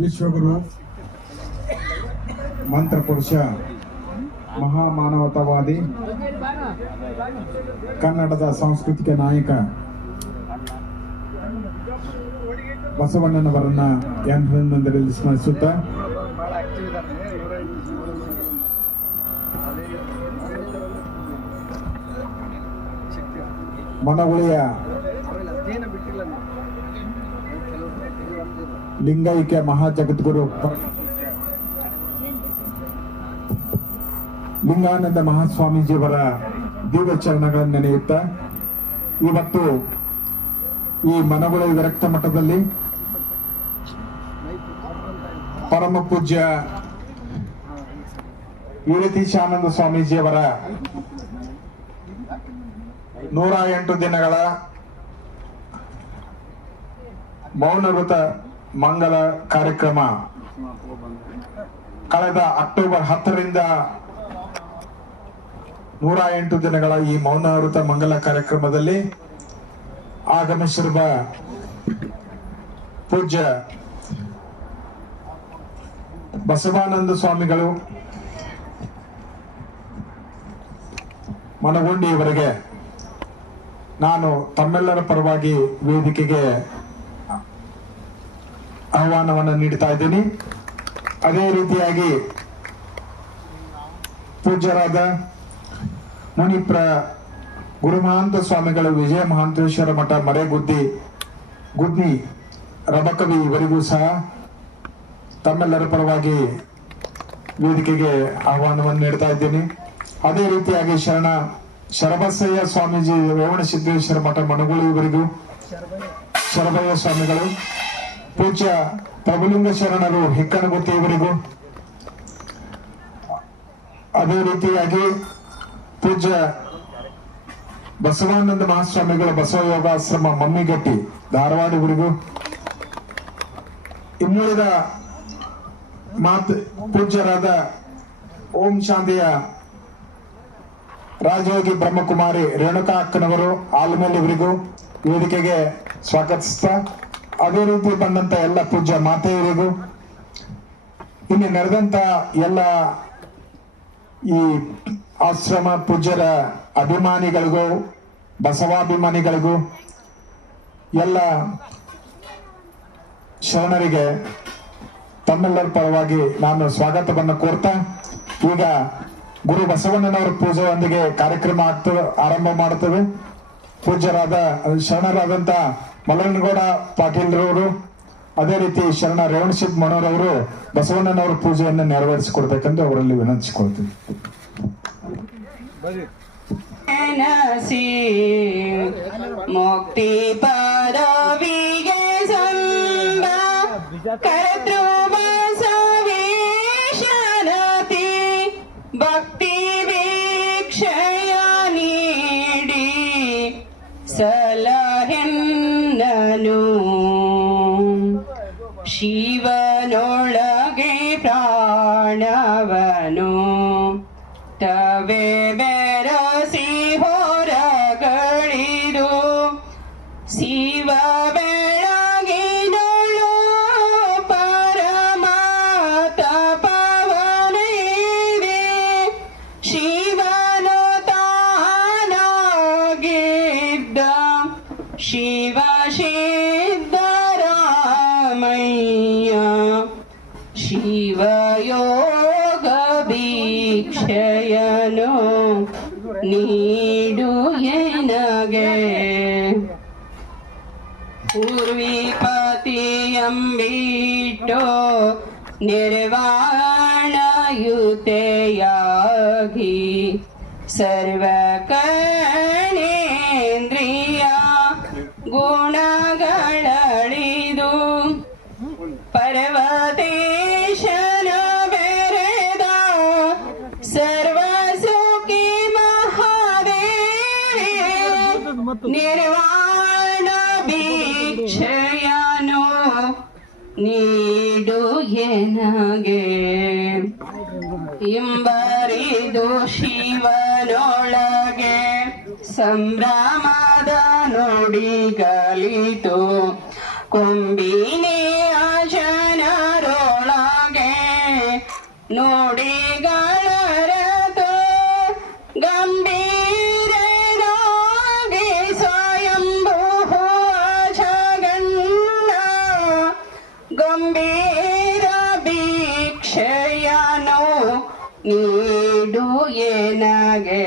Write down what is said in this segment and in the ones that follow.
ವಿಶ್ವಗುರು ಮಂತ್ರಪುರುಷ ಮಹಾಮಾನವತಾವಾದಿ ಕನ್ನಡದ ಸಾಂಸ್ಕೃತಿಕ ನಾಯಕ ಬಸವಣ್ಣನವರನ್ನ ಯಂತ್ರದಲ್ಲಿ ಸ್ಮರಿಸುತ್ತಾ ಮನಗುಳಿಯ ಲಿಂಗೈಕ್ಯ ಮಹಾಜಗದ್ಗುರು ಲಿಂಗಾನಂದ ಮಹಾಸ್ವಾಮೀಜಿಯವರ ದಿವ್ಯ ಚರಣಗಳನ್ನು ನೆನೆಯುತ್ತಾ ಇವತ್ತು ಈ ಮನಗುಳಿ ವಿರಕ್ತ ಮಠದಲ್ಲಿ ಪರಮ ಪೂಜ್ಯ ವೀರತೀಶಾನಂದ ಸ್ವಾಮೀಜಿಯವರ 108 ದಿನಗಳ ಮೌನ ವ್ರತ ಮಂಗಲ ಕಾರ್ಯಕ್ರಮ ಕಳೆದ ಅಕ್ಟೋಬರ್ 10ರಿಂದ 108 ದಿನಗಳ ಈ ಮೌನ ವ್ರತ ಮಂಗಲ ಕಾರ್ಯಕ್ರಮದಲ್ಲಿ ಆಗಮಿಸಿರುವ ಪೂಜ್ಯ ಬಸವಾನಂದ ಸ್ವಾಮಿಗಳು ಮನಗುಂಡಿಯವರಿಗೆ ನಾನು ತಮ್ಮೆಲ್ಲರ ಪರವಾಗಿ ವೇದಿಕೆಗೆ ಆಹ್ವಾನವನ್ನು ನೀಡ್ತಾ ಇದ್ದೀನಿ. ಅದೇ ರೀತಿಯಾಗಿ ಪೂಜ್ಯರಾದ ಮುನಿಪ್ರ ಗುರುಮಹಾಂತ ಸ್ವಾಮಿಗಳು ವಿಜಯ ಮಹಾಂತೇಶ್ವರ ಮಠ ಗುದ್ನಿ ರಬಕವಿ ಇವರಿಗೂ ಸಹ ತಮ್ಮೆಲ್ಲರ ಪರವಾಗಿ ವೇದಿಕೆಗೆ ಆಹ್ವಾನವನ್ನು ನೀಡ್ತಾ ಇದ್ದೀನಿ. ಅದೇ ರೀತಿಯಾಗಿ ಶರಬಸಯ್ಯ ಸ್ವಾಮೀಜಿ ರೇವಣಸಿದ್ದೇಶ್ವರ ಮಠ ಮನಗುಳಿ ಇವರಿಗೂ, ಶರಬಯ್ಯ ಸ್ವಾಮಿಗಳು, ಪೂಜ್ಯ ಪ್ರಭುಲಿಂಗ ಶರಣರು ಹಿಕ್ಕನಗುತ್ತಿ ಇವರಿಗೂ, ಅದೇ ರೀತಿಯಾಗಿ ಪೂಜ್ಯ ಬಸವಾನಂದ ಮಹಾಸ್ವಾಮಿಗಳ ಬಸವ ಯೋಗಾಶ್ರಮ ಮಮ್ಮಿಗಟ್ಟಿ ಧಾರವಾಡ ಇವರಿಗೂ, ಇನ್ನುಳಿದ ಪೂಜ್ಯರಾದ ಓಂ ಶಾಂತಿಯ ರಾಜಯೋಗಿ ಬ್ರಹ್ಮಕುಮಾರಿ ರೇಣುಕಾ ಅಕ್ಕನವರು ಆಲ್ಮೇಲ್ ಇವರಿಗೂ ವೇದಿಕೆಗೆ ಸ್ವಾಗತಿಸ್ತಾ, ಅದೇ ರೀತಿ ಬಂದಂತ ಎಲ್ಲ ಪೂಜ್ಯ ಮಾತೆಯರಿಗೂ, ಇಲ್ಲಿ ನಡೆದಂತ ಎಲ್ಲ ಈ ಆಶ್ರಮ ಪೂಜ್ಯರ ಅಭಿಮಾನಿಗಳಿಗೂ, ಬಸವಾಭಿಮಾನಿಗಳಿಗೂ, ಎಲ್ಲ ಶರಣರಿಗೆ ತಮ್ಮೆಲ್ಲರ ಪರವಾಗಿ ನಾನು ಸ್ವಾಗತವನ್ನು ಕೋರ್ತಾ, ಈಗ ಗುರು ಬಸವಣ್ಣನವರ ಪೂಜೆಯೊಂದಿಗೆ ಕಾರ್ಯಕ್ರಮ ಆರಂಭ ಮಾಡುತ್ತವೆ. ಪೂಜ್ಯರಾದ ಶರಣರಾದಂತ ಮಲ್ಲನಗೌಡ ಪಾಟೀಲ್ರವರು, ಅದೇ ರೀತಿ ಶರಣ ರೇವಣಸಿದ್ದ ಮನೋರವರು ಬಸವಣ್ಣನವರ ಪೂಜೆಯನ್ನು ನೆರವೇರಿಸಿಕೊಡ್ಬೇಕೆಂದು ಅವರಲ್ಲಿ ವಿನಂತಿಸಿಕೊಳ್ತೀವಿ. ಮುಕ್ತಿ ಪದವಿಗೆ ಭಕ್ತಿ ವೀಕ್ಷಯ ನೀಡಿ ಸಲಹೆನ್ನನು ಶಿವನೊಳಗೆ ಪ್ರಾಣವನು ತವೆ ಬೆರಸಿ ಹೊರಗಳಿದು ಶಿವ ಬೆಳಗಿನೊಳು ಪರಮಾತ ಪವನಿದೆ ಶಿವನು ತಾನಾಗಿದ್ದ ಶಿವ ಸಿದ್ದರಾಮಯ್ಯ ಶಿವಯೋಗ ಭಿಕ್ಷಯನು ನೀಡು ಎನಗೆ ಪೂರ್ವಿಪತಿಯಂಬಿಟ್ಟೋ ನಿರ್ವಾಣಯುತೆಯಾಗಿ ಸರ್ವಕರ್ಣೇಂದ್ರಿಯ ಗುಣಗಳಳಿದು ಪರ್ವತೇಶನ ಬೆರೆದ ಸರ್ವಸುಖಿ ಮಹಾದೇವಿ ನಿರ್ವಾಣ ಭಿಕ್ಷಯನು ನೀಡು ಎನಗೆ ಇಂಬರಿದು ಶಿವನೊಳಗೆ ಸಂಭ್ರಮದ ನುಡಿಗಲಿತು ಕೊಂಬಿನಿ ಜನರೊಳಗೆ ನುಡಿಗಳರತು ಗಂಭೀರನಾಗಿ ಸ್ವಯಂಭೂ ಜಗನ್ನ ಗಂಭೀರ ಭಿಕ್ಷೆಯನು ನೀಡು ಎನಗೆ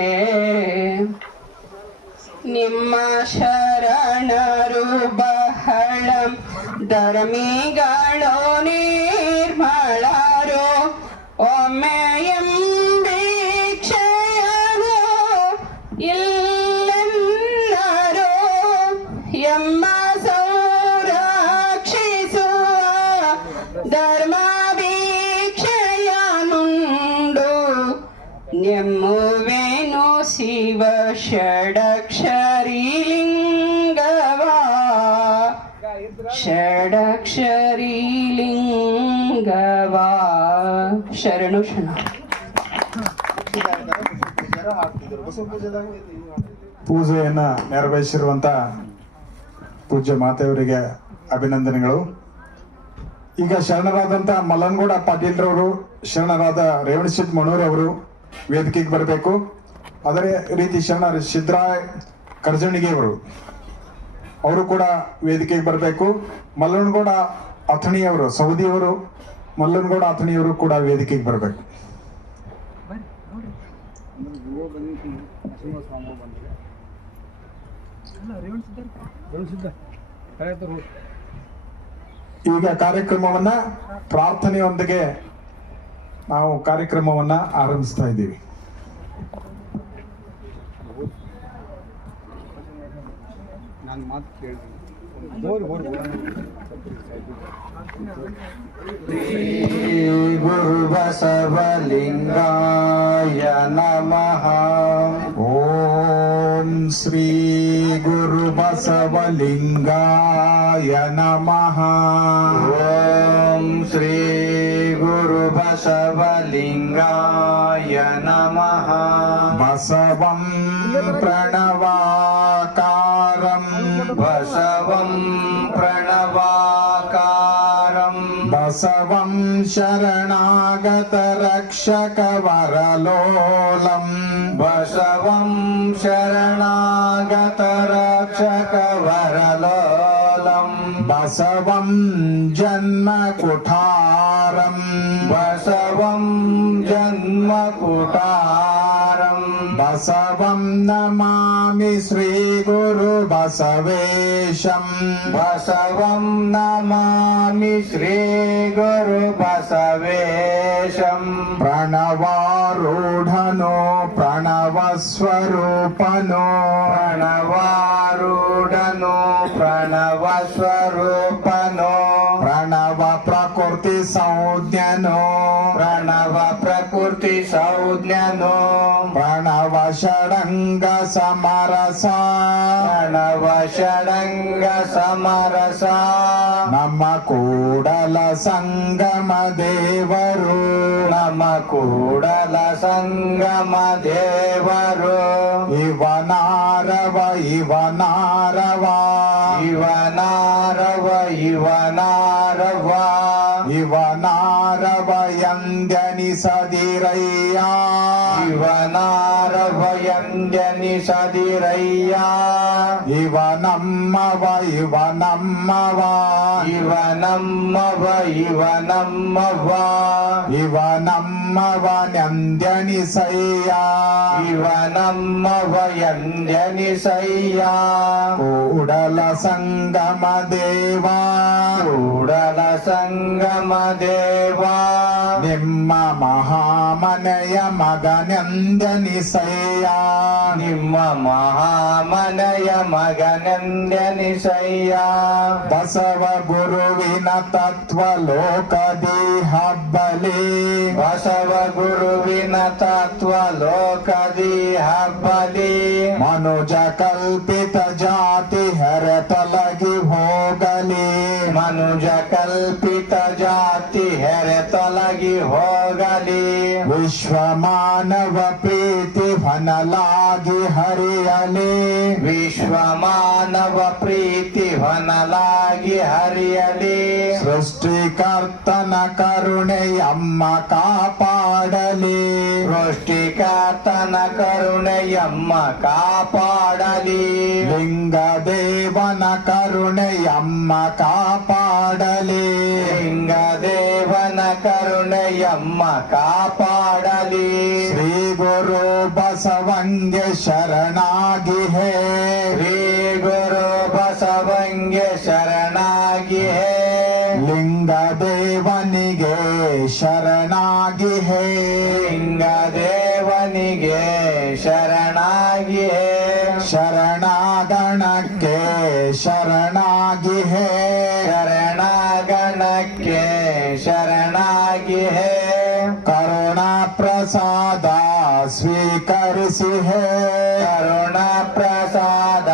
ನಿಮ್ಮ ಶರಣರು ಬಹಳ ಧರ್ಮಿಗಳು ನಿರ್ಮಳರು ಒಮ್ಮೆ ಎಂಬೀಕ್ಷೆಯನು ಇಲ್ಲೆನ್ನರು ಎಂಬ ಸಂರಕ್ಷಿಸುವ ಧರ್ಮ ಭಿಕ್ಷೆಯನುಂಡು ನೆಮ್ಮುವೆನು ಶಿವ ಷಡಕ್ಷರಿ ಲಿಂಗವಾ ಷಡಕ್ಷರಿ ಲಿಂಗವಾ ಶರಣು ಶರಣ. ಪೂಜೆಯನ್ನ ನೆರವೇರಿಸಿರುವಂತ ಪೂಜ್ಯ ಮಾತೆಯವರಿಗೆ ಅಭಿನಂದನೆಗಳು. ಈಗ ಶರಣರಾದಂತ ಮಲ್ಲನಗೌಡ ಪಾಟೀಲ್ರವರು, ಶರಣರಾದ ರೇವಣಸಿದ್ದ ಮಣೂರವರು ವೇದಿಕೆಗೆ ಬರಬೇಕು. ಅದೇ ರೀತಿ ಶರಣ ಸಿದ್ದರಾಯ್ ಕರ್ಜಣಿಗೆಯವರು ಅವರು ಕೂಡ ವೇದಿಕೆಗೆ ಬರಬೇಕು. ಮಲ್ಲನಗೌಡ ಅಥಣಿಯವರು, ಸೌದಿಯವರು, ಮಲ್ಲನಗೌಡ ಅಥಣಿಯವರು ಕೂಡ ವೇದಿಕೆಗೆ ಬರಬೇಕು. ಈಗ ಕಾರ್ಯಕ್ರಮವನ್ನ ಪ್ರಾರ್ಥನೆಯೊಂದಿಗೆ ನಾವು ಕಾರ್ಯಕ್ರಮವನ್ನ ಆರಂಭಿಸ್ತಾ ಇದ್ದೀವಿ. ನಾನು ಮಾತು ಕೇಳ್ತೀನಿ. ಶ್ರೀ ಗುರು ಬಸವಲಿಂಗಾಯ ನಮಃ. ಓಂ ಶ್ರೀ ಗುರು ಬಸವಲಿಂಗಾಯ ನಮಃ. ಓಂ ಶ್ರೀ ಗುರು ಬಸವಲಿಂಗಾಯ ನಮಃ. ಬಸವಂ ಪ್ರಣವಾಕಾರಂ ಬಸವಂ ಪ್ರಣವಾಕಾರಂ ಬಸವಂ ಶರಣಾಗತ ರಕ್ಷಕ ವರಲೋಲಂ ಬಸವಂ ಶರಣಾಗತ ರಕ್ಷಕ ವರಲೋಲಂ ಬಸವಂ ಜನ್ಮ ಕುಠಾರಂ ಬಸವಂ ಜನ್ಮ ಕುಟಾರಂ ಬಸವಂ ನಮಾಮಿ ಶ್ರೀ ಗುರು ಬಸವೇಶಂ ಬಸವಂ ನಮಾಮಿ ಶ್ರೀ ಗುರು ಬಸವೇಶಂ ಪ್ರಣವಾರೂಢನೋ ಪ್ರಣವ ಸ್ವರೂಪನೋ ಪ್ರಣವಾರೂಢನೋ ಪ್ರಣವ ಸ್ವರೂಪನೋ ಪ್ರಣವ ಪ್ರಕೃತಿ ಸಂಜ್ಞನೋ ಪ್ರಣವ ಪ್ರಕೃತಿ ಸಂಜ್ಞನೋ ಪ್ರಣವ ಷಡಂಗ ಸಮರಸ ಪ್ರಣವ ಷಡಂಗ ಸಮರಸ ನಮ್ಮ ಕೂಡಲ ಸಂಗಮ ದೇವರು ನಮ್ಮ ಕೂಡಲ ಸಂಗಮ ದೇವರು ಇವನಾರವ ಇವನಾರವ ಇವನಾರವ ಇವನಾರವ ಇವನಾರವ ಎಂದೆನಿಸದಿರಯ್ಯ ಇವನಾರವ ಎಂದೆನಿಸದಿರಯ್ಯ ಇವನಮ್ಮವ ಇವನಮ್ಮವ ಇವನಮ್ಮವ ಇವನಮ್ಮವ ಇವನಮ್ಮವ ನೆಂದೆನಿಸಯ್ಯ ಇವನಮ್ಮವ ಎಂದೆನಿಸಯ್ಯ ಕೂಡಲ ಸಂಗಮ ದೇವ ಕೂಡಲ ಸಂಗಮ ದೇವ ನಿಮ್ಮ ಮಹಾಮನೆಯ ಮಗನೆಂದೆನಿಸಯ್ಯ ನಿಮ್ಮ ಮಹಾಮನೆಯ ಮಗನೆಂದೆನಿಸಯ್ಯ ಬಸವ ಗುರುವಿನ ತತ್ವ ಲೋಕದಿ ಹಬ್ಬಲಿ ಬಸವ ಗುರುವಿನ ತತ್ವ ಲೋಕದಿ ಹಬ್ಬಲಿ ಮನುಜ ಕಲ್ಪಿತ ಜಾತಿ ಹೆರೆತೊಲಗಿ ಹೋಗಲಿ ಮನುಜ ಕಲ್ಪಿತ ಜಾತಿ ಹೆರೆ ತೊಲಗಿ ಹೋಗಲಿ ವಿಶ್ವ ಮಾನವ ಪ್ರೀತಿ ಹೊನಲಾಗಿ ಹರಿಯಲಿ ವಿಶ್ವ ಮಾನವ ಪ್ರೀತಿ ಹೊನಲಾಗಿ ಹರಿಯಲಿ ಸೃಷ್ಟಿಕರ್ತನ ಕರುಣೆಯಮ್ಮ ಕಾಪಾಡಲಿ ಸೃಷ್ಟಿಕರ್ತನ ಕರುಣೆಯಮ್ಮ ಕಾಪಾಡಲಿ ಲಿಂಗದೇವನ ಕರುಣೆಯಮ್ಮ ಕಾಪಾಡಲಿ ಲಿಂಗದೇವನ ಕರುಣೆಯಮ್ಮ ಕಾಪಾಡಲಿ ಶ್ರೀ ಗುರು ಬಸವಂಗೆ ಶರಣಾಗಿ ಹೇ ಶ್ರೀ ಗುರು ಬಸವಂಗೆ ಶರಣಾಗಿ ಹೇ ಲಿಂಗದೇವನಿಗೆ ಶರಣಾಗಿ ಹೇ ಲಿಂಗದೇವನಿಗೆ ಶರಣಾಗಿ ಹೇ ಶರಣಾಗಣಕ್ಕೆ ಶರಣಾಗಿ ಹೇ ಶರಣಗಣಕ್ಕೆ ಶರಣಾಗಿ ಹೇ ಕರುಣಾ ಪ್ರಸಾದ ಸ್ವೀಕರಿಸಿ ಹೇ ಕರುಣ ಪ್ರಸಾದ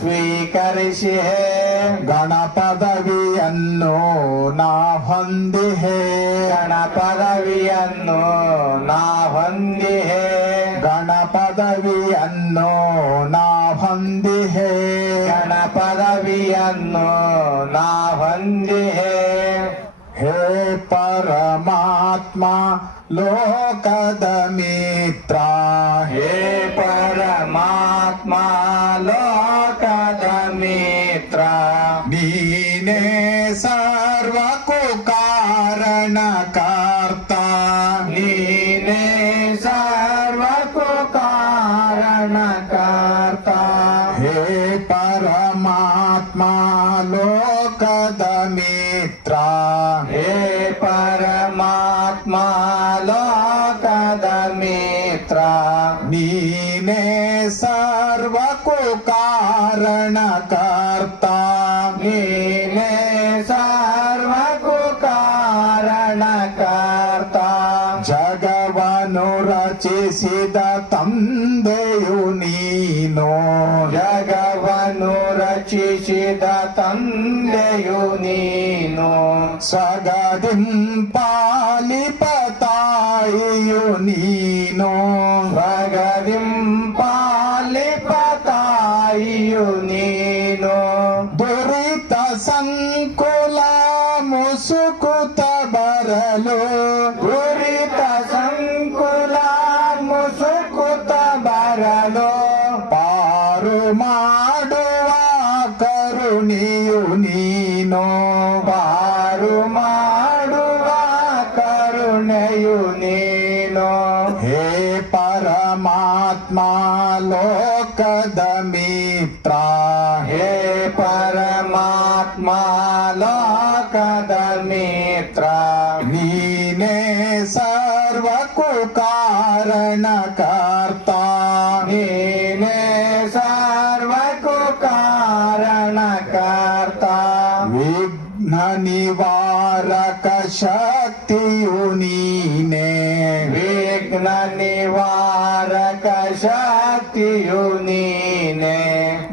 ಸ್ವೀಕರಿಸಿ ಹೇ ಗಣಪದವಿಯನ್ನು ನಾ ಹೊಂದಿ ಹೇ ಗಣಪದವಿಯನ್ನು ನಾ ಹೊಂದಿ ಹೇ ಗಣಪದವಿಯನ್ನು ನಾ ಹೊಂದಿ ಹೇ ಗಣಪದವಿಯನ್ನು ನಾ ಹೊಂದಿ ಹೇ ಹೇ ಪರಮಾತ್ಮ ಲೋಕದ ಮಿತ್ರ ಹೇ ಪರಮಾತ್ಮ ಲೋಕದ ಮಿತ್ರ ನೀನೇ ಸರ್ವಕ್ಕೂ ಕಾರಣಕರ್ತ ನೀನೇ ಸರ್ವಕ್ಕೂ ಕಾರಣಕರ್ತ ಹೇ ಪರಮಾತ್ಮ ಲೋಕದ ಮಿತ್ರ ಹೇ ಪರಮಾತ್ಮ ಲೋಕದ ಮಿತ್ರ ನೀನೇ ಸರ್ವಕ್ಕೂ ಕಾರಣಕರ್ತ ನೀನೇ ಸರ್ವಕ್ಕೂ ಕಾರಣಕರ್ತ ಜಗವನ್ನು ರಚಿಸಿದ ತಂದೆಯು ನೀನು ಜಗವನ್ನು ರಚಿಸಿದ ತಂದೆಯು ನೀನು ಸ್ವಗದಿಂಪಾಲಿಪ ತಾಯಿಯು ನೀನು ಭಗದಿಂಪಾಲಿಪ ತಾಯಿಯು ನೀನು ದುರಿತ ಸಂಕುಲ ಮುಸುಕುತ ಬರಲು ದುರಿತ ಸಂಕುಲ ಮುಸುಕುತ ಬರಲು ಪಾರು ಮಾಡುವ ಕರುಣಿಯು ನೀನು ಪಾರು ಮಾಡುವ ಕರುಣೆಯು ನೀನು ಹೇ ಪರಮಾತ್ಮ ಲೋಕದ ಮಿತ್ರ ಹೇ ಪರಮಾತ್ಮ ಲೋಕದ ಮಿತ್ರ ನೀನೇ ಸರ್ವಕ್ಕೂ ಕಾರಣಕರ್ತ ನೀನೇ ಸರ್ವಕ್ಕೂ ಕಾರಣಕರ್ತ ವಿಘ್ನ ನಿವಾರಕ ಶಕ್ತಿಯು ನೀನೇ ವಿಘ್ನ ನಿವಾರಕ ಶಕ್ತಿಯು ನೀನೆ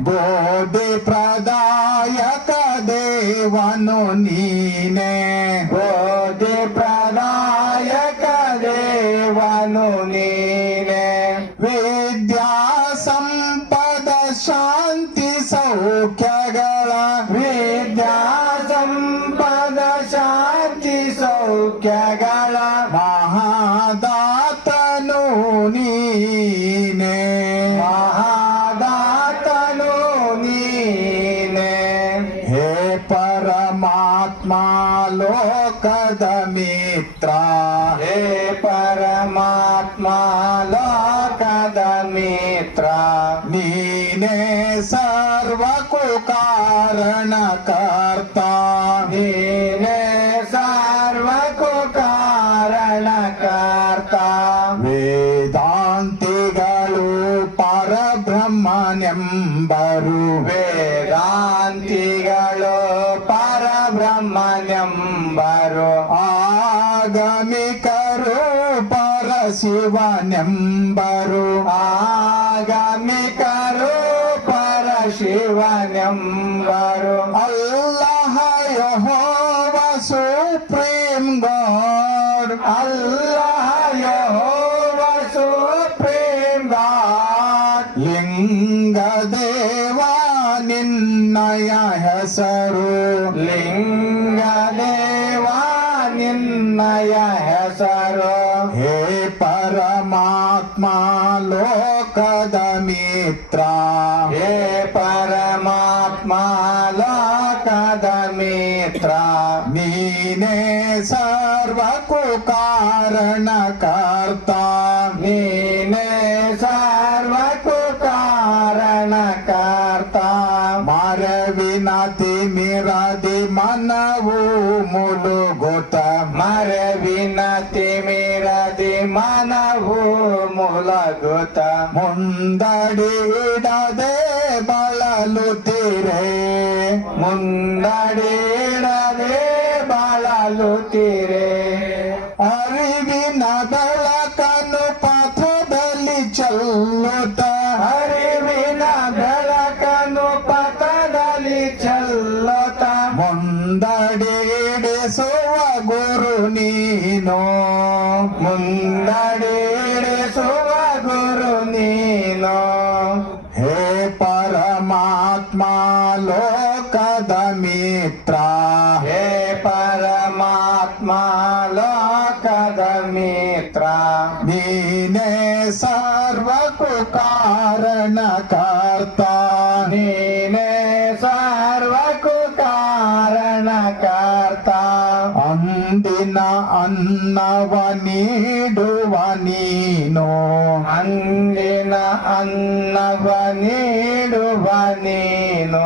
ಬೋಧಿ ಪ್ರದಾಯಕ ದೇವನು ನೀನೇ ಬೋಧಿ ಪ್ರದಾಯಕ ದೇವನು ನೀನೆ ವಿದ್ಯಾ ಸಂಪದ ಶಾಂತಿ ಸೌಖ್ಯಗಳ ವಿದ್ಯಾ ಸಂಪದ ಶಾಂತಿ ಸೌಖ್ಯಗಳ ಮಹಾದಾತನು ನೀನೇ ಮಹಾದಾತನು ನೀನೆ ಹೇ ಪರಮಾತ್ಮ ಲೋಕದ ಮಿತ್ರ ಹೇ ಪರಮಾತ್ಮ ಲೋಕದ ಮಿತ್ರ ನೀನೇ ಸರ್ವಕ್ಕೂ ಕಾರಣಕರ್ತ ನೀನೆ ಸರ್ವಕ್ಕೂ ಕಾರಣಕರ್ತ ವೇದಾಂತಿಗಳು ಪರಬ್ರಹ್ಮನೆಂಬರು ವೇದಾಂತಿಗಳು ಪರಬ್ರಹ್ಮನೆಂಬರು ಆಗಮಿಕರು ಪರಶಿವನೆಂಬರು ಆಗಮಿಕರು ಪರಶಿವನೆಂಬರು ಅಲ್ಲಹ ಯೆಹೋವ ಸುಪ್ರೀಂ ಗಾಡ್ ಅಲ್ಲಾಹ ಯೆಹೋವ ಸುಪ್ರೀಂ ಗಾಡ್ ನಿನ್ನಯ ಹೆಸರು ಲಿಂಗದೇವ ನಿನ್ನಯ ಹೆಸರು ಹೇ ಪರಮಾತ್ಮ ಲೋಕದ ಮಿತ್ರ ಹೇ ಪರಮಾತ್ಮ ಲೋಕದ ಮಿತ್ರ ನೀನೇ ಸರ್ವಕ್ಕೂ ಕಾರಣಕರ್ತ ನೀನೇ ಸರ್ವಕ್ಕೂ ಕಾರಣಕರ್ತ ಮರವಿನ ತಿಮಿರದಿ ಮನವು ಮುಳುಗುತ್ತ ಮರವಿನ ತಿಮಿರದಿ ಮನವು ಮುಲಗುತ್ತ ಮುಂದಡಿ ಇಡದೆ ಬಳಲುತ್ತೀರೆ ಮುಂದಡಿಡದೆ ಬಳಲುತ್ತೀರೆ ಅರಿವಿನ ಬೆಳಕನ್ನು ಪಥದಲ್ಲಿ ಚೆಲ್ಲುತ್ತ ಅರಿವಿನ ಬೆಳಕನ್ನು ಪಥದಲ್ಲಿ ಚೆಲ್ಲುತ್ತ ಮುಂದಡಿಡಿಸುವ ಗುರು ನೀನು ಮುಂದಡಿಡಿಸುವ ಗುರು ನೀನು ಹೇ ಪರಮಾತ್ಮ ಲೋಕದ ಮಿತ್ರ ಹೇ ಪರಮಾತ್ಮ ಲೋಕದ ಮಿತ್ರ ನೀನೇ ಸರ್ವಕ್ಕೂ ಕಾರಣಕರ್ತ ನೀನೇ ಸರ್ವಕ್ಕೂ ಕಾರಣಕರ್ತ ಅಂದಿನ ಅನ್ನವ ನೀಡುವ ನೀನು ಅಂದಿನ ಅನ್ನವ ನೀಡುವ ನೀನು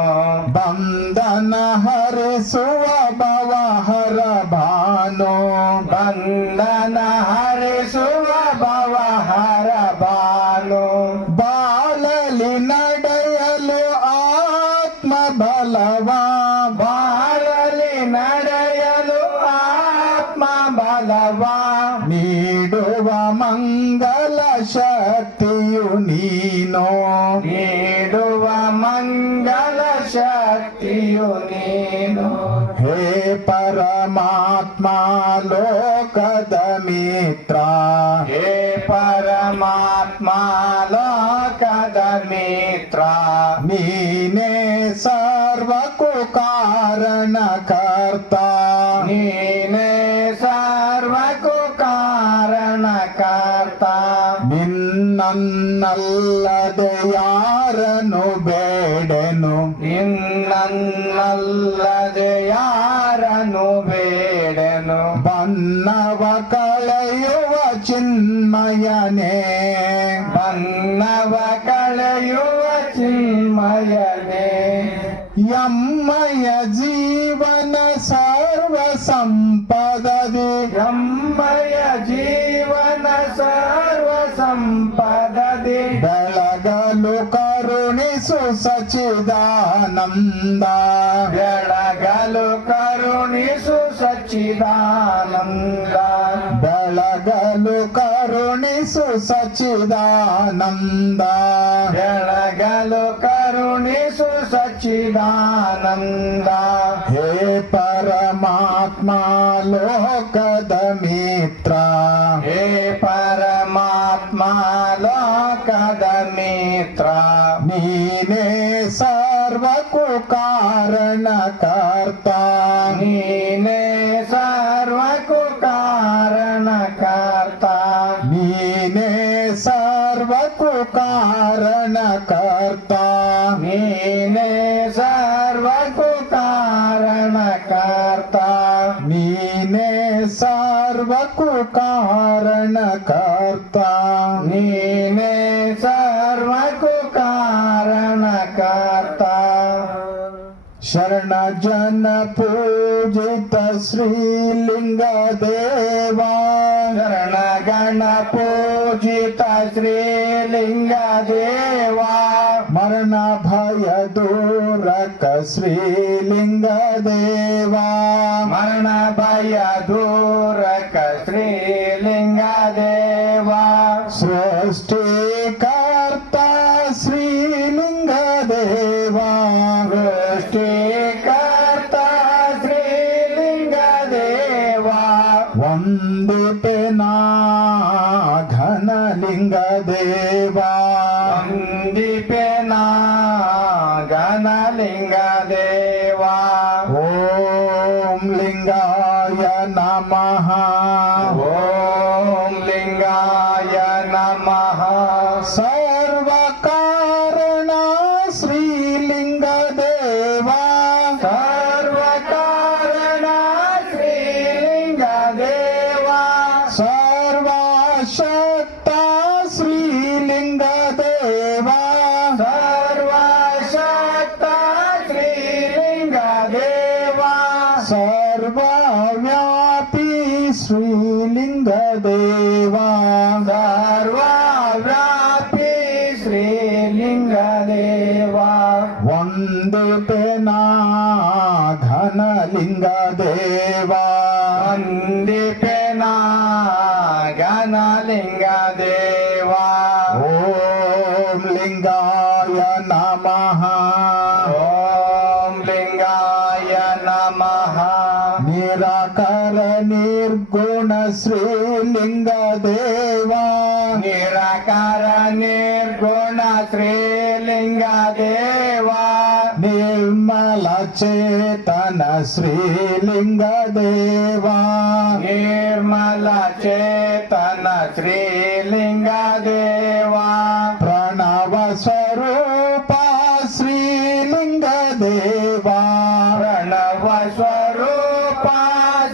ಬಂಧನ ಹರಿಸುವ ಭವಹರ ಭಾನು ಬಂಧನ ಹರಿಸುವ ಭವಹರ ಬಾನು ಬಾಳಲಿ ನಡೆಯಲು ಆತ್ಮ ಬಲವ ಬಾಳಲಿ ನಡೆಯಲು ಆತ್ಮ ಬಲವ ನೀಡುವ ಮಂಗಲ ಶಕ್ತಿಯು ನೀನು ನೀಡುವ ಮಂಗಲ ಶಕ್ತಿಯು ನೀನು ಹೇ ಪರಮಾತ್ಮ ಲೋಕದ ಮಿತ್ರ ಹೇ ಪರಮಾತ್ಮ ಲೋಕದ ಮಿತ್ರ ನೀನೇ ಸರ್ವಕ್ಕೂ ಕಾರಣಕರ್ತ ನೀನೇ ಸರ್ವಕ್ಕೂ ಕಾರಣಕರ್ತ ನಿನ್ನನ್ನಲ್ಲದೆ ಯಾರನ್ನು ಬೇಡೆನು ನಿನ್ನಲ್ಲದೆ ಯಾರನು ಬೇಡನು ಬನ್ನವ ಕಳೆಯುವ ಚಿನ್ಮಯನೇ ಬನ್ನವ ಕಳೆಯುವ ಚಿನ್ಮಯನೇ ಯಮ್ಮಯ ಜೀವನ ಸರ್ವ ಸಂಪದದಿ ಬ್ರಹ್ಮಯ ಜೀವನ ಸರ್ವ ಸಂಪದದಿ ಬೆಳಗಲು ಕರುಣಿಸು ಸಚಿದಾನಂದ ಬೆಳಗಲು ಕರುಣಿಸು ಸಚ್ಚಿದಾನಂದ ಬೆಳಗಲು ಕರುಣಿಸು ಸಚಿದಾನಂದ ಬೆಳಗಲು ಕರುಣಿಸು ಸಚ್ಚಿದಾನಂದ ಹೇ ಪರಮಾತ್ಮ ಲೋಕದ ಮಿತ್ರ ಹೇ ಪರಮಾತ್ಮ ಲೋಕದ ಮಿತ್ರ ನೀನೇ ಸರ್ವಕ್ಕೂ ಕಾರಣಕರ್ತ ನೀನೇ ಸರ್ವಕ್ಕೂ ಕಾರಣಕರ್ತ ನೀನೇ ಸರ್ವಕ್ಕೂ ಕಾರಣಕರ್ತ ನೀನೇ ಸರ್ವಕ್ಕೂ ಕಾರಣಕರ್ತ ನೀನೇ ಸರ್ವಕ್ಕೂ ಕಾರಣಕರ್ತ ನೀನೇ ಸರ್ವಕ್ಕೂ ಕಾರಣಕರ್ತ ಶರಣ ಜನ ಪೂಜಿತ ಶ್ರೀಲಿಂಗ ದೇವ ಶರಣ ಗಣ ಪೂಜಿತ ಶ್ರೀಲಿಂಗ ದೇವ ಮರಣ ಭಯ ದೂರಕ ಶ್ರೀಲಿಂಗ ದೇವ ಮರಣ ಭಯ ದೂರಕ ಶ್ರೀಲಿಂಗ ದೇವ ಸೃಷ್ಟಿಕರ್ತ ಶ್ರೀಲಿಂಗ ದೇವ ಸೃಷ್ಟಿಕರ್ತ ಶ್ರೀಲಿಂಗ ದೇವ ವಂದಿಪೆನಾ ಘನಲಿಂಗ ದೇವ ವಂದಿಪೆನಾ ಘನ ಘನಲಿಂಗ ದೇವ ಓಂ ಲಿಂಗಾಯ ನಮಃ ಓಂ ಲಿಂಗಾಯ ನಮಃ ಸರ್ವ ಕಾರಣ ಶ್ರೀಲಿಂಗ ದೇವ ಸರ್ವ ಕಾರಣ ಶ್ರೀಲಿಂಗ ದೇವ ಸರ್ವಶಕ್ತ ಶ್ರೀಲಿಂಗ ದೇವ ಸರ್ವಶಕ್ತ ಶ್ರೀಲಿಂಗ ದೇವ ಸರ್ವವ್ಯಾಪಿ ಶ್ರೀಲಿಂಗ ದೇವ ಸರ್ವವ್ಯಾಪಿ ಶ್ರೀಲಿಂಗ ದೇವ ವಂದಿತನಾ ಘನಲಿಂಗ ದೇವ ವಂದಿಪೆನ ಘನಲಿಂಗ ದೇವ ಓಂ ಲಿಂಗಾಯ ನಮಃ ಓಂ ಲಿಂಗಾಯ ನಮಃ ನಿರಾಕಾರ ನಿರ್ಗುಣ ಶ್ರೀಲಿಂಗ ದೇವ ನಿರಾಕಾರ ನಿರ್ಗುಣ ಶ್ರೀಲಿಂಗ ದೇವ ನಿರ್ಮಲ ಚೇತನ ಶ್ರೀಲಿಂಗ ದೇವ ನಿರ್ಮಲ ಚೇತನ ಶ್ರೀಲಿಂಗ ದೇವ ಪ್ರಣವ ಸ್ವರೂಪ ಶ್ರೀಲಿಂಗ ದೇವ ಪ್ರಣವ ಸ್ವರೂಪ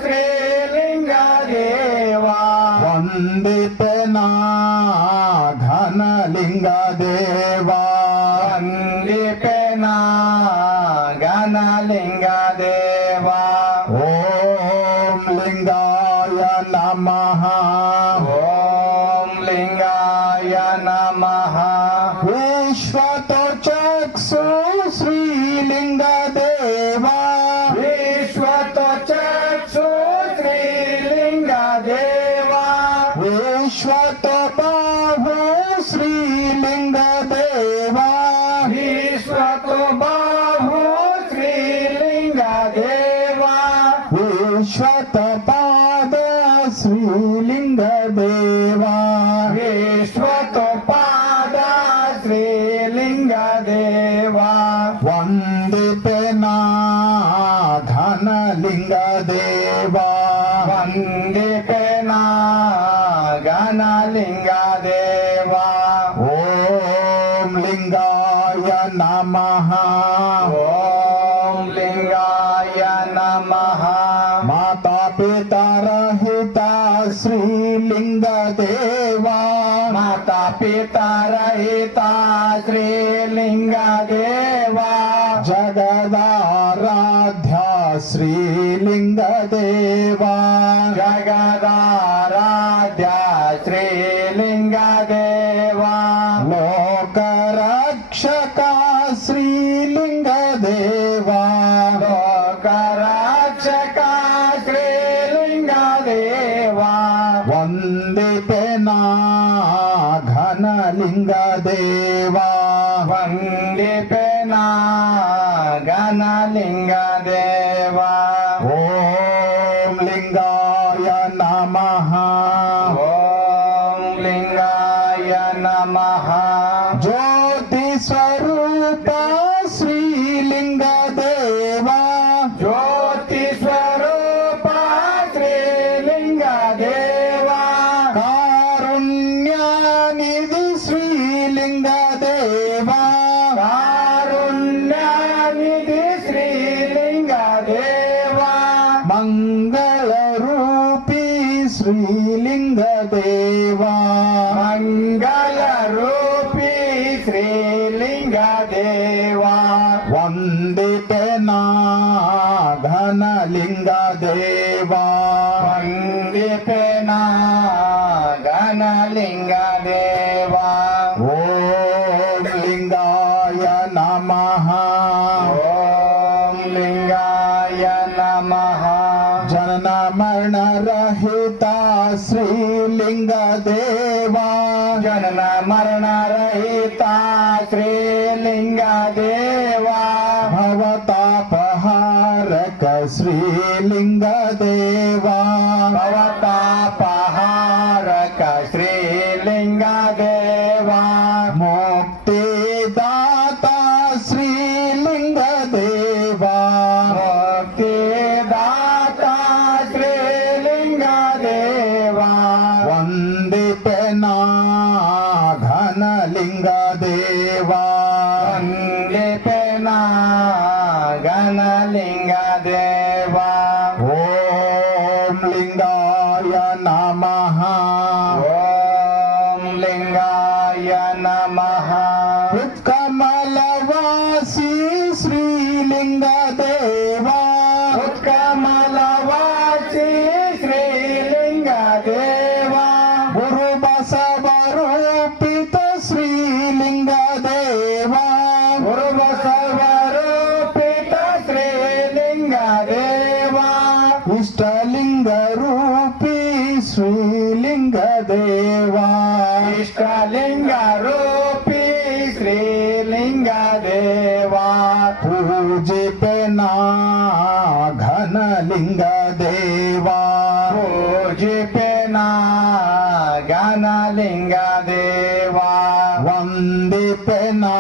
ಶ್ರೀಲಿಂಗ ದೇವ ವಂದಿತನಾ ಘನಲಿಂಗ ದೇವ ವಂದಿಪೆನ ಘನಲಿಂಗ ದೇವ ಓಂ ಲಿಂಗಾಯ ನಮಃ ಓಂ ಲಿಂಗಾಯ ನಮಃ ವಿಶ್ವತೋ ಚಕ್ಷು ಶ್ರೀಲಿಂಗ ದೇವ ವಿಶ್ವತ ಚಕ್ಷು ಶ್ರೀಲಿಂಗ ದೇವ ವಿಶ್ವತೋ ಬಾಹು ಶ್ರೀಲಿಂಗ ದೇವ ವಿಶ್ವತ ಬಾಹು ಶ್ರೀಲಿಂಗ ದೇವ ವಿಶ್ವತ ಪಾದ ಶ್ರೀಲಿಂಗ ದೇವ ವಿಶ್ವತ ಪಾದ ಶ್ರೀಲಿಂಗ ದೇವ ವಂದಿತನಾ ಘನಲಿಂಗ ದೇವ ವಂದಿಪೆನ ಘನಲಿಂಗ ದೇವ ಓಂ ಲಿಂಗಾಯ ನಮಃ ಓಂ ಲಿಂಗಾಯ ನಮಃ ಮಾತಾ ಪಿತಾ ರಹಿತ ಶ್ರೀಲಿಂಗ ದೇವ ಮಾತಾ ಪಿತಾ ರಹಿತ ಶ್ರೀಲಿಂಗ ದೇವ ಜಗದಾರಾಧ್ಯ ಶ್ರೀಲಿಂಗ ದೇವ ಜಗದಾರಾಧ್ಯ ಶ್ರೀಲಿಂಗ ದೇವ ಲೋಕರಕ್ಷಕ ಶ್ರೀಲಿಂಗ ದೇವ ಲೋಕರಕ್ಷಕ ಶ್ರೀಲಿಂಗ ದೇವ ವಂದಿತನಾ ಘನಲಿಂಗ ದೇವ ವಂದಿಪೆನ ಘನಲಿಂಗ ದೇವ ಓಂ ಲಿಂಗಾಯ ನಮಃ ಓಂ ಲಿಂಗಾಯ ನಮಃ ಜ್ಯೋತಿ ಸ್ವರೂಪ ಶ್ರೀಲಿಂಗ ದೇವ ಜ್ಯೋತಿ ಸ್ವರೂಪ ಶ್ರೀಲಿಂಗ ದೇವ ಕಾರುಣ್ಯ ನಿಧಿ ಶ್ರೀಲಿಂಗ ದೇವ ಕಾರುಣ್ಯ ನಿಧಿ ಶ್ರೀಲಿಂಗ ದೇವ ಮಂಗಳ ರೂಪಿ ಶ್ರೀಲಿಂಗ ದೇವ ಮಂಗಲ ರೂಪಿ ಶ್ರೀಲಿಂಗ ದೇವ ವಂದಿತನಾ ಘನಲಿಂಗ ದೇವ ವಂದಿಪೆನ ಘನಲಿಂಗ ದೇವ ಓಂ ಲಿಂಗಾಯ ನಮಃ ಓಂ ಲಿಂಗಾಯ ನಮಃ ಜನನ ಮರಣ ರಹಿತ ಶ್ರೀಲಿಂಗ ದೇವ ಜನನ ಮರಣ ರಹಿತ ಶ್ರೀಲಿಂಗ ದೇವ ಭವತಾಪಹಾರಕ ಶ್ರೀಲಿಂಗ ದೇವ ಭವತಾಪಹಾರಕ ಶ್ರೀಲಿಂಗ ದೇವ ಮುಕ್ತಿದಾತ ಶ್ರೀಲಿಂಗ पेना घनलिंग देवा ओम लिंगाय नमः ओम लिंगाय नमः उत्कमलवासी श्रीलिंग देवा उत्कमलवासी श्रीलिंग देवा गुरु बसवरूपित श्रीलिंग देवा गुरु बसवरूपित श्रीलिंग देवा इष्टलिंग रूपी श्रीलिंग देवा इष्टलिंग रूपी श्रीलिंग देवा पूजिपेना घनलिंग देवा पूजिपेना घनलिंग देवा वंदिपेना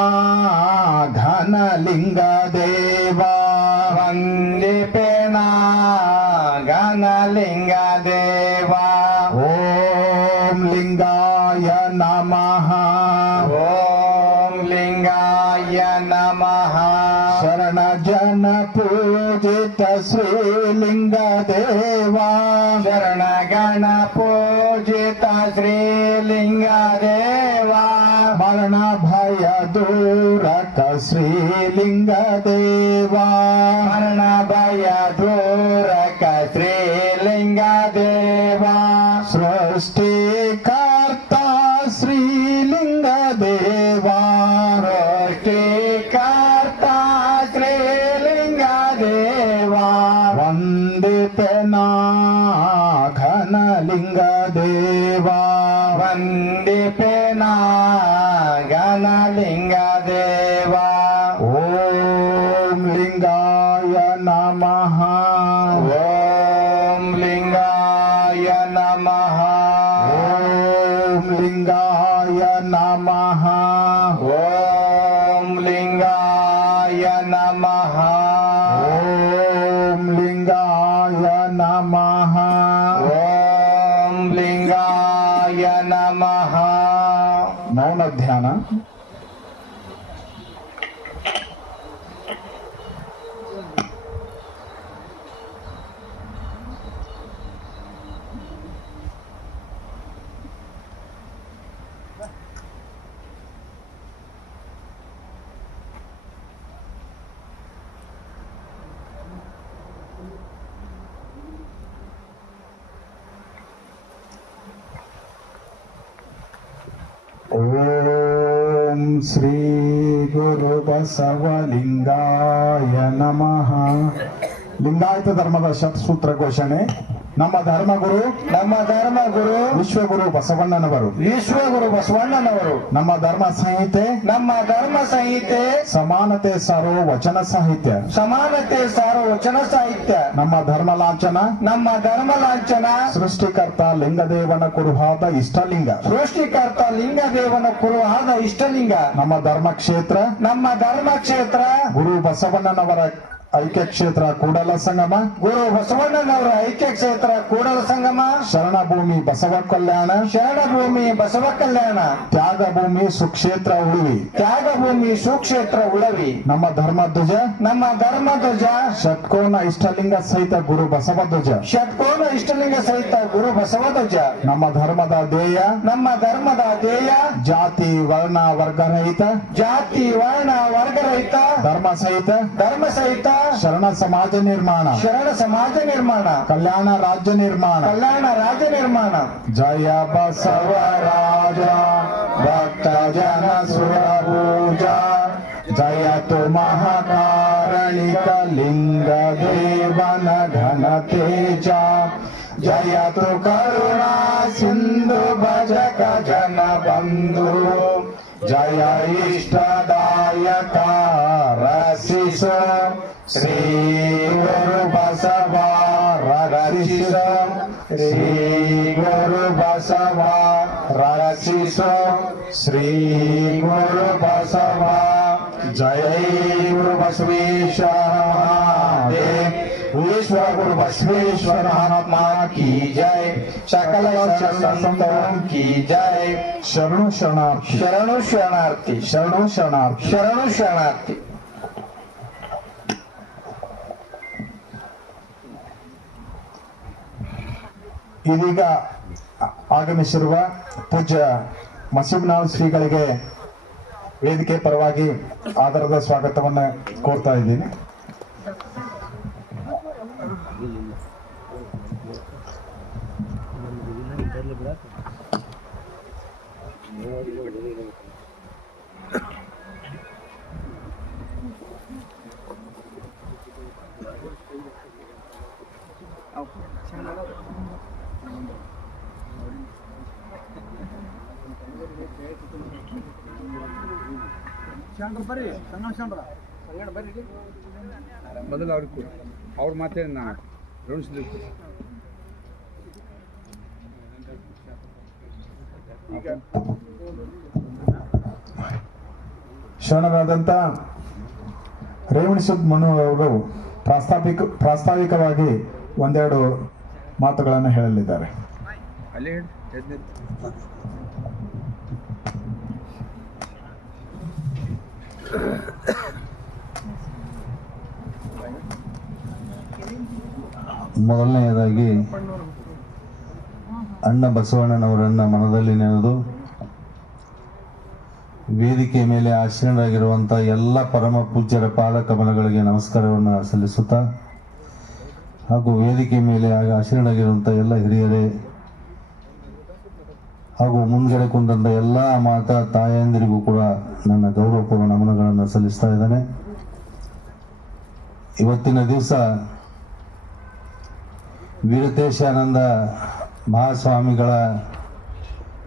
घनलिंग देवा वंदिपेना घनलिंग देवा ओम लिंगाय नमः ओम लिंगाय नमः शरण जन पूजित श्रीलिंग देवा शरण गण पूजित श्रीलिंग देवा मरण भय दूरक श्रीलिंग देवा मरण भय दूरक श्रीलिंग देवा सृष्टिकर्ता श्रीलिंग देवा सृष्टिकर्ता श्रीलिंग देवा वंदितना घनलिंग देवा वंदिपेना घनलिंग देवा ओम लिंगाय नमः ओम लिंगाय नमः ओम लिंगाय नमः ओम लिंगाय नमः ओम लिंगाय नमः ओम लिंगाय नमः मौन ध्यान ओम श्री गुरु ಬಸವಲಿಂಗಾಯ ನಮಃ ಲಿಂಗಾಯತ ಧರ್ಮದ ಶತಸೂತ್ರ ಘೋಷಣೆ ನಮ್ಮ ಧರ್ಮಗುರು ವಿಶ್ವಗುರು ಬಸವಣ್ಣನವರು ವಿಶ್ವಗುರು ಬಸವಣ್ಣನವರು ನಮ್ಮ ಧರ್ಮ ಸಂಹಿತೆ ನಮ್ಮ ಧರ್ಮ ಸಂಹಿತೆ ಸಮಾನತೆ ಸಾರೋ ವಚನ ಸಾಹಿತ್ಯ ಸಮಾನತೆ ಸಾರೋ ವಚನ ಸಾಹಿತ್ಯ ನಮ್ಮ ಧರ್ಮ ಲಾಂಛನ ನಮ್ಮ ಧರ್ಮ ಲಾಂಛನ ಸೃಷ್ಟಿಕರ್ತ ಲಿಂಗದೇವನ ಕುರುಹಾದ ಇಷ್ಟಲಿಂಗ ಸೃಷ್ಟಿಕರ್ತ ಲಿಂಗದೇವನ ಕುರುಹಾದ ಇಷ್ಟಲಿಂಗ ನಮ್ಮ ಧರ್ಮ ಕ್ಷೇತ್ರ ನಮ್ಮ ಧರ್ಮ ಕ್ಷೇತ್ರ ಗುರು ಬಸವಣ್ಣನವರ ಐಕ್ಯ ಕ್ಷೇತ್ರ ಕೂಡಲ ಸಂಗಮ ಗುರು ಬಸವಣ್ಣನವರ ಐಕ್ಯ ಕ್ಷೇತ್ರ ಕೂಡಲ ಸಂಗಮ ಶರಣ ಭೂಮಿ ಬಸವ ಕಲ್ಯಾಣ ಶರಣ ಭೂಮಿ ಬಸವ ಕಲ್ಯಾಣ ತ್ಯಾಗ ಭೂಮಿ ಸುಕ್ಷೇತ್ರ ಉಳಿವಿ ತ್ಯಾಗ ಭೂಮಿ ಸುಕ್ಷೇತ್ರ ಉಳವಿ ನಮ್ಮ ಧರ್ಮ ಧ್ವಜ ನಮ್ಮ ಧರ್ಮ ಧ್ವಜ ಷಟ್ಕೋನ ಇಷ್ಟಲಿಂಗ ಸಹಿತ ಗುರು ಬಸವ ಧ್ವಜ ಷಟ್ಕೋನ ಇಷ್ಟಲಿಂಗ ಸಹಿತ ಗುರು ಬಸವ ಧ್ವಜ ನಮ್ಮ ಧರ್ಮದ ಧ್ಯೇಯ ನಮ್ಮ ಧರ್ಮದ ಧ್ಯೇಯ ಜಾತಿ ವರ್ಣ ವರ್ಗರಹಿತ ಜಾತಿ ವರ್ಣ ವರ್ಗರಹಿತ ಧರ್ಮ ಸಹಿತ ಶರಣ ಸಮಾಜ ನಿರ್ಮಾಣ ಶರಣ ಸಮಾಜ ನಿರ್ಮಾಣ ಕಲ್ಯಾಣ ರಾಜ್ಯ ನಿರ್ಮಾಣ ಕಲ್ಯಾಣ ರಾಜ್ಯ ನಿರ್ಮಾಣ ಜಯ ಬಸವರಾಜ ಭಕ್ತ ಜನ ಸುರಭೂಜಾ ಜಯತು ಮಹಾಕಾರಣಿಕ ಲಿಂಗ ದೇವನ ಘನ ತೇಜ ಜಯತು ಕರುಣಾ ಸಿಂಧು ಭಜಕ ಜನ ಬಂಧು ಜಯ ಇಷ್ಟದಾಯಕ ರಸಿಸ ಶ್ರೀ ಗುರು ಬಸವ ರಕ್ಷಿಸ ಶ್ರೀ ಗುರು ಬಸವ ರಕ್ಷಿಸ ಶ್ರೀ ಗುರು ಬಸವ ಜಯ ಗುರು ಬಸವೇಶ್ವರ ಮಹಾದೇವ್ विश्व गुरु बसवेश्वर महात्मा की जय सकल संतों की जय शरणु शरणार्थी शरणु शरणार्थी शरणु शरणार्थी शरणु शरणार्थी ಇದೀಗ ಆಗಮಿಸಿರುವ ಪೂಜ್ಯ ಮಸೀಬ್ನಾಳ್ ಶ್ರೀಗಳಿಗೆ ವೇದಿಕೆ ಪರವಾಗಿ ಆದರದ ಸ್ವಾಗತವನ್ನು ಕೋರ್ತಾ ಇದ್ದೀನಿ. ಮೊದಲು ಅವ್ರಿಗೆ ಕೊಡಿ, ಅವ್ರ ಮಾತೇ ನಾನು ಋಣಿಸ್ಲಿಕ್ಕೆ. ಶರಣರಾದಂಥ ರೇವಣಸಿದ್ಧ ಮನು ಅವರು ಪ್ರಾಸ್ತಾವಿಕವಾಗಿ ಒಂದೆರಡು ಮಾತುಗಳನ್ನು ಹೇಳಲಿದ್ದಾರೆ. ಅಲ್ಲೇ ಹೇಳಿ. ಮೊದಲನೆಯದಾಗಿ ಅಣ್ಣ ಬಸವಣ್ಣನವರನ್ನ ಮನದಲ್ಲಿ ನೆನೆದು ವೇದಿಕೆ ಮೇಲೆ ಆಸೀನರಾಗಿರುವಂಥ ಎಲ್ಲ ಪರಮ ಪೂಜ್ಯರ ಪಾದ ಕಮಲಗಳಿಗೆ ನಮಸ್ಕಾರವನ್ನು ಸಲ್ಲಿಸುತ್ತಾ, ಹಾಗೂ ವೇದಿಕೆ ಮೇಲೆ ಆಸೀನರಾಗಿರುವಂಥ ಎಲ್ಲ ಹಿರಿಯರೇ ಹಾಗೂ ಮುಂದ್ಗಡೆ ಕುಂತ ಎಲ್ಲ ಮಾತಾ ತಾಯಂದಿರಿಗೂ ಕೂಡ ನನ್ನ ಗೌರವಪೂರ್ಣ ನಮನಗಳನ್ನು ಸಲ್ಲಿಸ್ತಾ ಇದ್ದೇನೆ. ಇವತ್ತಿನ ದಿವಸ ವೀರತೇಶಾನಂದ ಮಹಾಸ್ವಾಮಿಗಳ